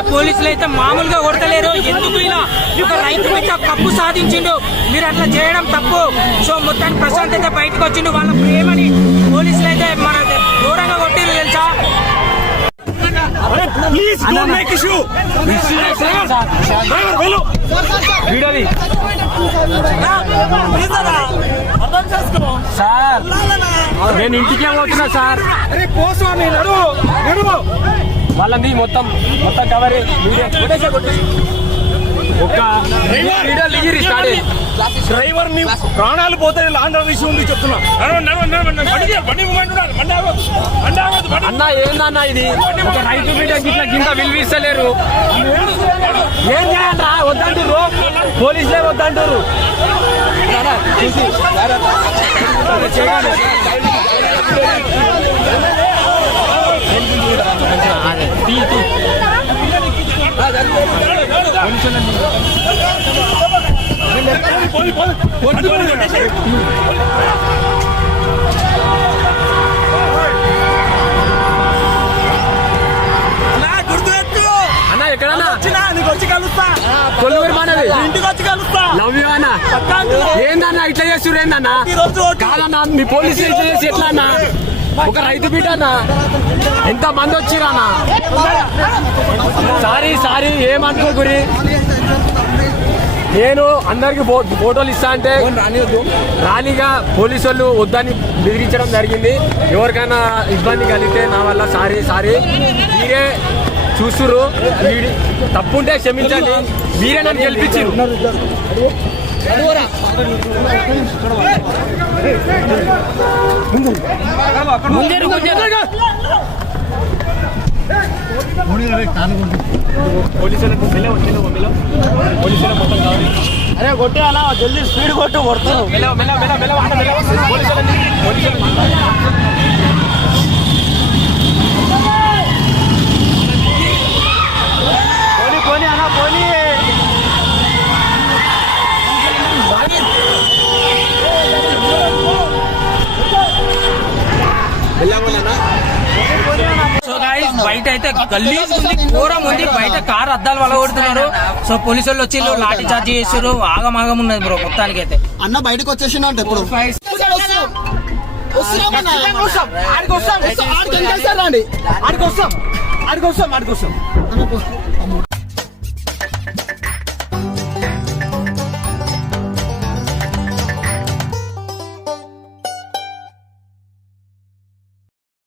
అయితే పోలీసులు అయితే మామూలుగా కొడతలేరు ఎందుకు ఇలా ఒక రైతు మీద కప్పు సాధించిండు మీరు అట్లా చేయడం తప్పు సో మొత్తానికి ప్రశాంత్ అయితే బయటకు వచ్చిండు వాళ్ళ ప్రేమని పోలీసులు అయితే మన దూరంగా కొట్టిరు తెలుసా please don't make issue driver వెళ్ళు వీడియోది సార్. నేను ఇంటికే పోతున్నా సార్. అరే పోస్వామి నడు నడు. వాళ్ళది మొత్తం మొత్తం కవర్ లిగిరి స్టార్ట్ డ్రైవర్ని ప్రాణాలు పోతే ఆంధ్ర విషయం ఉంది చెప్తున్నా. అన్న ఏందన్న ఇది? ఒక రైతు బిడ్డ గిట్ల గింత విలువిస్తలేరు ఏం చేయాలరా వద్దంటారు పోలీసులే వద్దంటారు ఏందన్నా ఇట్లా ఓటు. కాదన్నా మీ పోలీసులు ఇట్లా చేసి ఎట్లా అన్నా? ఒక రైతు బిడ్డనా? ఎంత మంది వచ్చిరానా సారీ సారీ ఏమనుకోకురి నేను అందరికి ఫోటోలు ఇస్తా అంటే రానిగా పోలీసు వాళ్ళు వద్దని బెదిరించడం జరిగింది. ఎవరికైనా ఇబ్బంది కలిగితే నా వల్ల సారీ సారీ. మీరే చూసురు తప్పుంటే క్షమించండి. మీరే నన్ను గెలిపించారు పోలీసులకు మెల్లవ మెల్లవ మెల్లవ పోలీసులకు మొత్తం కావాలి. అరే కొట్టే అలా జల్దీ స్పీడ్ కొట్టు కొడతాను మెల్లవ మెల్లవ మెల్లవ మెల్లవ ఆడ మెల్లవ బయట అయితే గలీజ్ ఉంది ఘోరం ఉంది. బయట కార్ అద్దాలు వల్ల కొడుతున్నారు సో పోలీసు వాళ్ళు వచ్చి లాఠీ చార్జ్ చేసారు ఆగమాగం ఉన్నది బ్రో మొత్తానికి అయితే అన్న బయటకు వచ్చేసిండు ఇప్పుడు. ఆడికి వస్తాం. ఆడికి ఎంత వేస్తారు రండి ఆడికి వస్తాం. ఆడికి వస్తాం ఆడికి వస్తాం.